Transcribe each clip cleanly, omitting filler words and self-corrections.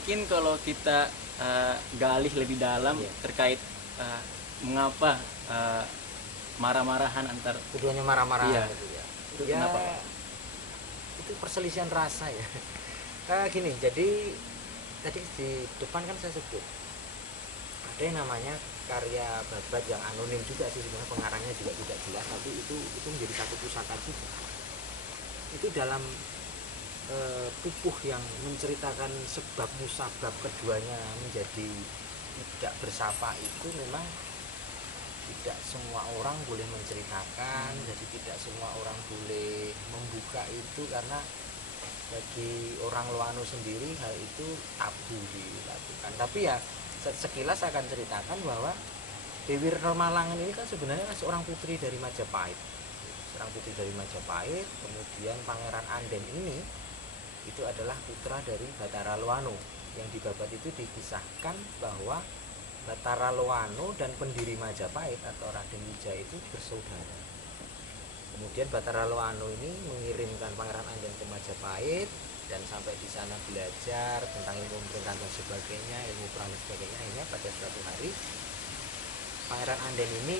mungkin kalau kita gali lebih dalam terkait mengapa marah-marahan antar keduanya marah-marahan iya. gitu ya. Itu Ya, kenapa, Pak? itu perselisihan rasa ya. Kayak gini, jadi tadi di depan kan saya sebut ada yang namanya karya babat yang anonim juga sih, sebenarnya pengarangnya juga tidak jelas, tapi itu menjadi satu pusaka juga. Itu dalam pupuh yang menceritakan sebab musabab keduanya menjadi tidak bersapa itu memang tidak semua orang boleh menceritakan, jadi tidak semua orang boleh membuka itu, karena bagi orang Loano sendiri hal itu tabu dilakukan. Tapi ya sekilas saya akan ceritakan bahwa Dewi Retno Malangan ini kan sebenarnya seorang putri dari Majapahit. Seorang putri dari Majapahit, kemudian Pangeran Anden ini itu adalah putra dari Batara Loano. Yang di babat itu dikisahkan bahwa Batara Loano dan pendiri Majapahit atau Raden Wijaya itu bersaudara. Kemudian Batara Loano ini mengirimkan Pangeran Anden ke Majapahit dan sampai di sana belajar tentang ilmu pemerintahan dan sebagainya, ilmu perang dan sebagainya. Akhirnya pada suatu hari Pangeran Anden ini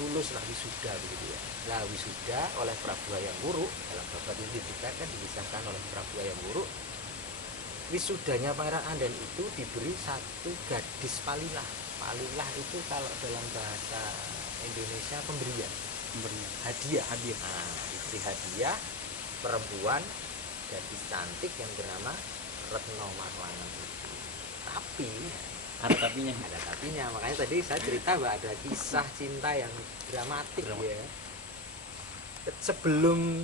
luluslah wisuda begitu ya. Nah, wisuda oleh Prabu Hayam Wuruk, dalam babat ini dikatakan dikisahkan oleh Prabu Hayam Wuruk, wisudanya Pangeran Anden itu diberi satu gadis palilah. Palilah itu kalau dalam bahasa Indonesia pemberian, hadiah. Nah, diberi hadiah perempuan gadis cantik yang bernama Retno Malangan itu. Tapi Ada tapinya. makanya tadi saya cerita bahwa ada kisah cinta yang dramatik ya. Sebelum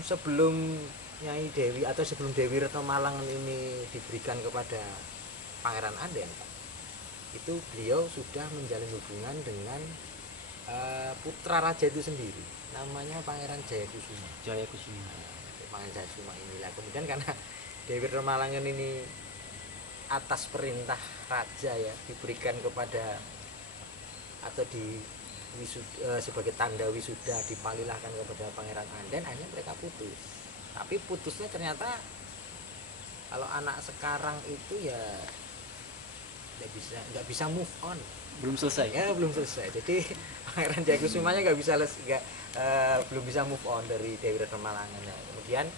Nyai Dewi atau sebelum Dewi Retno Malangan ini diberikan kepada Pangeran Anden, itu beliau sudah menjalin hubungan dengan putra raja itu sendiri, namanya Pangeran Jayakusuma. Pangeran Jayakusuma inilah kemudian karena Dewi Retno Malangan ini atas perintah raja ya diberikan kepada atau sebagai tanda wisuda dipalilahkan kepada Pangeran Anden, hanya mereka putus. Tapi putusnya ternyata kalau anak sekarang itu ya nggak bisa move on, Belum selesai. belum selesai. Jadi Pangeran Jayakusumanya belum bisa move on dari Dewi Retno Malangan. Kemudian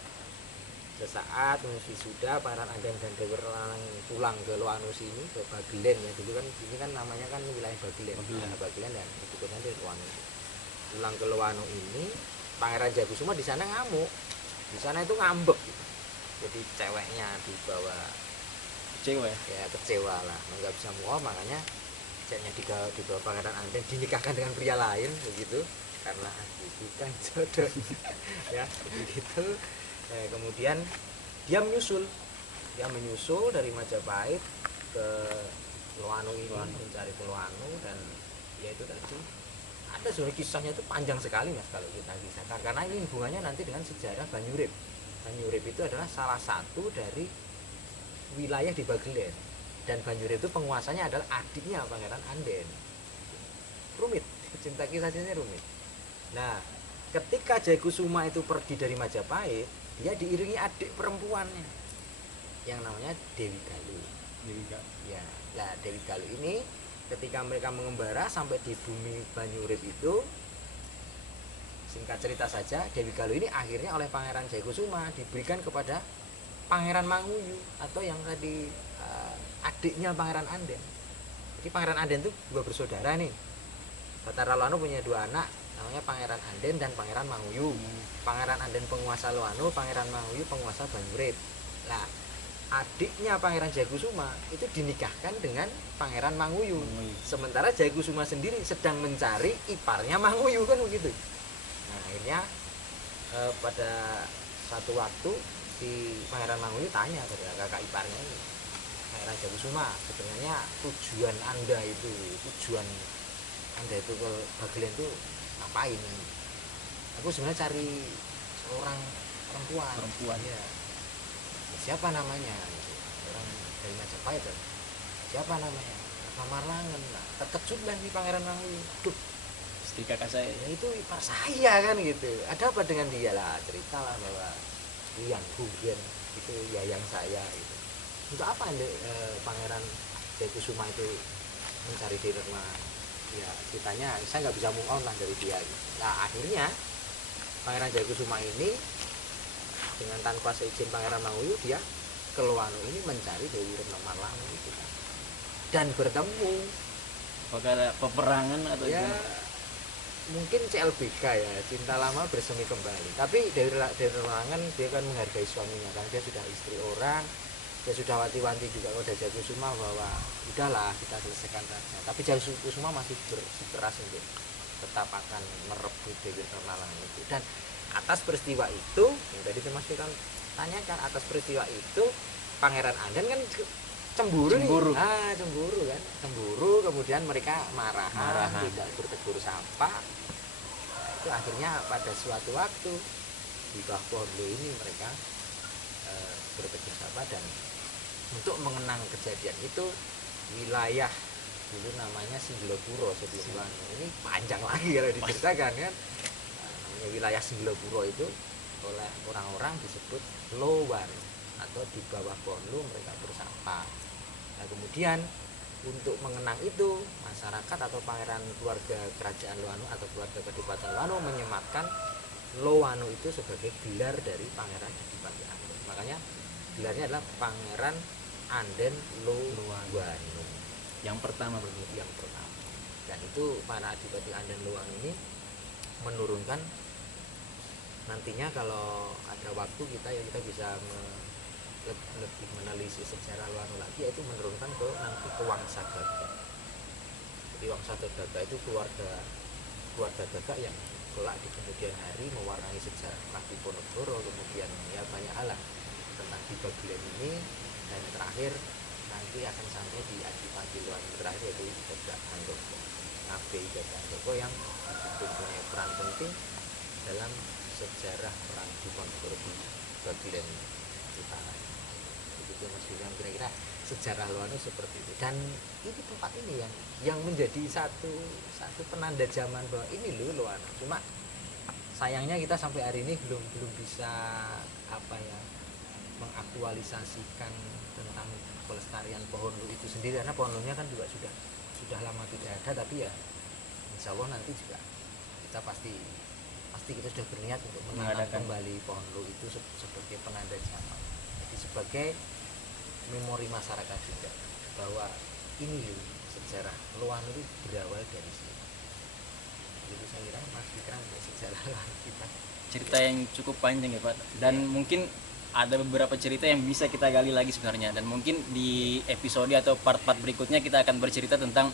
sesaat wisuda Pangeran Anden dan Dewi Retno Malangan pulang ke Loano sini, ke Bagelen ya, dulu kan ini kan namanya kan wilayah Bagelen. Bagelen dan ibu kotanya di Loano. Pulang ke Loano ini Pangeran Jayakusuma di sana ngamuk, di sana itu ngambek gitu. Jadi ceweknya dibawa kecewa lah, nggak bisa move on, makanya ceweknya dibawa Pangeran Anden dinikahkan dengan pria lain begitu, karena itu kan jodoh ya begitu. Kemudian dia menyusul dari Majapahit ke Loano ini, mencari ke Loano, dan ya itu tadi ada sebenarnya kisahnya itu panjang sekali mas kalau kita kisahkan, karena ini hubungannya nanti dengan sejarah Banyurip. Banyurip itu adalah salah satu dari wilayah di Bagelen, dan Banyurip itu penguasanya adalah adiknya Pangeran Anden. Rumit, cinta kisahnya rumit. Nah, ketika Jayakusuma itu pergi dari Majapahit, dia diiringi adik perempuannya yang namanya Dewi Galuh. Ya, nah Dewi Galuh ini ketika mereka mengembara sampai di bumi Banyurip itu, singkat cerita saja, Dewi Galuh ini akhirnya oleh Pangeran Jayakusuma diberikan kepada Pangeran Manguyu atau yang tadi adiknya Pangeran Anden. Jadi Pangeran Anden itu dua bersaudara nih. Batara Loano punya dua anak, namanya Pangeran Anden dan Pangeran Manguyu. Pangeran Anden penguasa Loano, Pangeran Manguyu penguasa Banyurip. Nah, adiknya Pangeran Jayakusuma itu dinikahkan dengan Pangeran Manguyu. Sementara Jayakusuma sendiri sedang mencari iparnya Manguyu, kan begitu. Nah, akhirnya pada satu waktu si Pangeran Manguyu tanya kepada kakak iparnya ini, Pangeran Jayakusuma, sebenarnya tujuan Anda itu ke Bagelen itu ngapain? Aku sebenarnya cari seorang perempuan ya. Siapa namanya? Orang dari Majapahit. Siapa namanya? Retno Malangan. Nah, terkejut lah nih Pangeran Manguyu. Duh, Istri kakak saya. ya itu ipar saya kan gitu. Ada apa dengan dia lah? Ceritalah bahwa Yang Bugen itu yayang saya gitu. untuk apa Pangeran Jayakusuma itu mencari Denirma? Ya ceritanya saya nggak bisa move on lah dari dia. Nah akhirnya Pangeran Jayakusuma ini dengan tanpa seizin Pangeran Manguyu dia ke Loano ini mencari Dewi Retno Marlangu itu kan. Dan bertemu. Apakah ada peperangan atau Ya gimana? mungkin CLBK ya, cinta lama bersemi kembali. Tapi dari Marlangan dia kan menghargai suaminya karena dia sudah istri orang, dia sudah wanti-wanti juga kepada Jayakusuma bahwa udahlah kita selesaikan saja. Tapi Jayakusuma masih bersikeras untuk tetap akan merebut Dewi Marlangan itu. Dan atas peristiwa itu yang tadi Mas kan tanyakan, atas peristiwa itu Pangeran Anden kan cemburu Cemburu. nih. Cemburu kan, cemburu, kemudian mereka marahan. Tidak bertegur sapa. Nah, itu akhirnya pada suatu waktu di bawah pohon ini mereka bertegur sapa. Dan untuk mengenang kejadian itu, wilayah dulu namanya Singgilopuro sebelum Loano ini panjang lagi kalau diceritakan kan. Namanya wilayah Singgilopuro itu oleh orang-orang disebut Loano, atau di bawah pohon lo mereka bersapa. Nah kemudian untuk mengenang itu, masyarakat atau pangeran keluarga kerajaan Loano atau keluarga Kadipaten Loano menyematkan Loano itu sebagai gelar dari Pangeran Adipati Anden. Makanya gelarnya adalah Pangeran Anden Loano. Yang pertama berarti. Yang pertama. Dan itu para Adipati Anden Loano ini menurunkan, nantinya kalau ada waktu kita bisa lebih menelisik sejarah Loano lagi, yaitu menurunkan ke nanti ke Wangsa Gagak. Jadi Wangsa Gagak itu keluarga Gagak yang kelak di kemudian hari mewarnai sejarah Diponegoro, kemudian ya banyak hal lah tentang di Bagelen ini. Dan terakhir nanti akan sampai di Adipati Loano terakhir, yaitu Gagak Handoko, Ngabei Gagak Handoko, yang mempunyai peran penting dalam sejarah perang Diponegoro di Bagelen Utara. Begitu Mas William, kira-kira sejarah Loano seperti itu. Dan ini tempat ini yang menjadi satu penanda zaman bahwa ini loh Loano. Cuma sayangnya kita sampai hari ini belum bisa mengaktualisasikan tentang pelestarian pohon lu itu sendiri, karena pohon lunya kan juga sudah lama tidak ada. Tapi ya insya Allah nanti juga kita pasti kita sudah berniat untuk menanam kembali pohon lu itu sebagai penanda zaman, jadi sebagai memori masyarakat juga bahwa ini loh sejarah Loano itu berawal dari sini. Jadi saya kira Mas Fikran sejarah Loano kita Cerita yang cukup panjang ya Pak, dan mungkin ada beberapa cerita yang bisa kita gali lagi sebenarnya, dan mungkin di episode atau part-part berikutnya kita akan bercerita tentang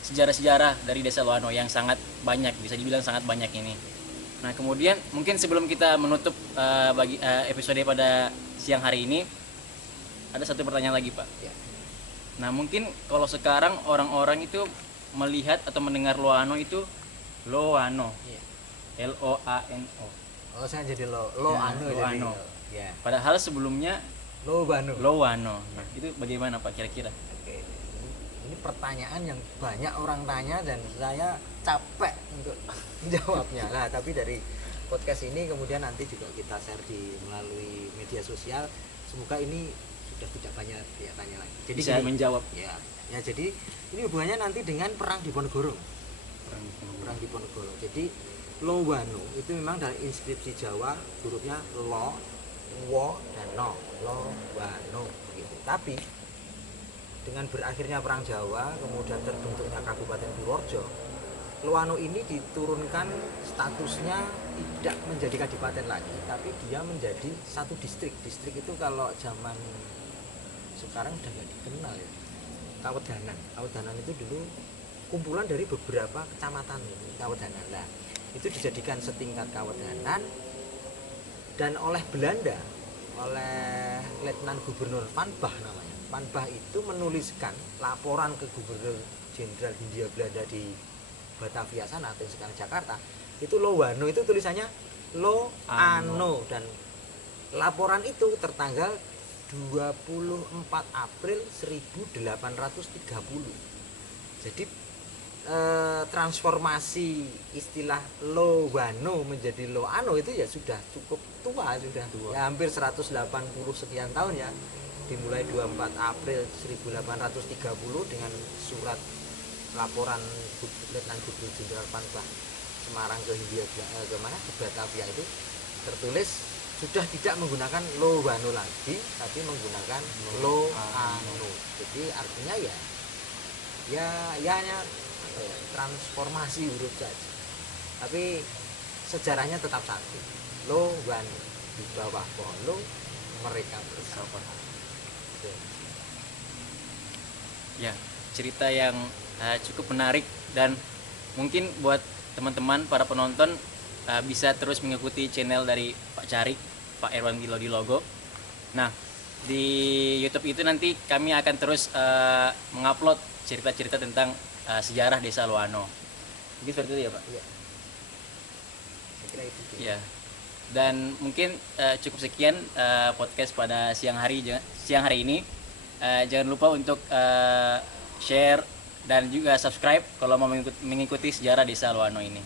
sejarah-sejarah dari Desa Loano yang sangat banyak, bisa dibilang sangat banyak ini. Nah kemudian mungkin sebelum kita menutup episode pada siang hari ini, ada satu pertanyaan lagi Pak. ya. Nah mungkin kalau sekarang orang-orang itu melihat atau mendengar Loano itu Loano, Ya. Loano. Oh saya jadi Loano Loano. jadi ya. Padahal sebelumnya Loano. Loano. Nah, itu bagaimana Pak kira-kira? Oke. Ini pertanyaan yang banyak orang tanya dan saya capek untuk menjawabnya. Nah, tapi dari podcast ini kemudian nanti juga kita share melalui media sosial. Semoga ini sudah tidak banyak tanya lagi. Jadi Bisa menjawab. Ya, jadi ini hubungannya nanti dengan perang Diponegoro. Perang Diponegoro. Jadi Loano itu memang dari inskripsi Jawa hurufnya Lo, Wo, dan No. Loano begitu. Tapi dengan berakhirnya perang Jawa, kemudian terbentuknya Kabupaten Purworejo, Loano ini diturunkan statusnya tidak menjadi kadipaten lagi, tapi dia menjadi satu distrik. Distrik itu kalau zaman sekarang udah nggak dikenal ya. Kawedanan itu dulu kumpulan dari beberapa kecamatan Kawedanan. Nah, itu dijadikan setingkat Kawedanan, dan oleh Belanda, oleh Letnan Gubernur Van Bah namanya. Van Bah itu menuliskan laporan ke Gubernur Jenderal Hindia Belanda di Batavia sana atau sekarang Jakarta. Itu Loano itu tulisannya Loano, dan laporan itu tertanggal 24 April 1830. Jadi transformasi istilah Loano menjadi Loano itu ya sudah cukup tua, ya hampir 180 sekian tahun ya. dimulai 24 April 1830 dengan surat laporan Letnan Gubernur Jenderal Pangdam Semarang ke Hindia ke mana ke Batavia itu tertulis sudah tidak menggunakan lo wano lagi tapi menggunakan lo anu. Jadi artinya ya hanya apa ya, transformasi huruf saja. Tapi sejarahnya tetap satu. Lo wano di bawah pohon lo mereka bersama. Ya, cerita yang cukup menarik dan mungkin buat teman-teman para penonton bisa terus mengikuti channel dari Pak Carik, Pak Erwan Gilo di Logo. Nah, di YouTube itu nanti kami akan terus mengupload cerita-cerita tentang sejarah Desa Loano. Mungkin seperti itu ya, Pak? Iya. Saya kira itu. Ya. Dan mungkin cukup sekian podcast pada siang hari ini. Jangan lupa untuk share dan juga subscribe kalau mau mengikuti sejarah Desa Loano ini.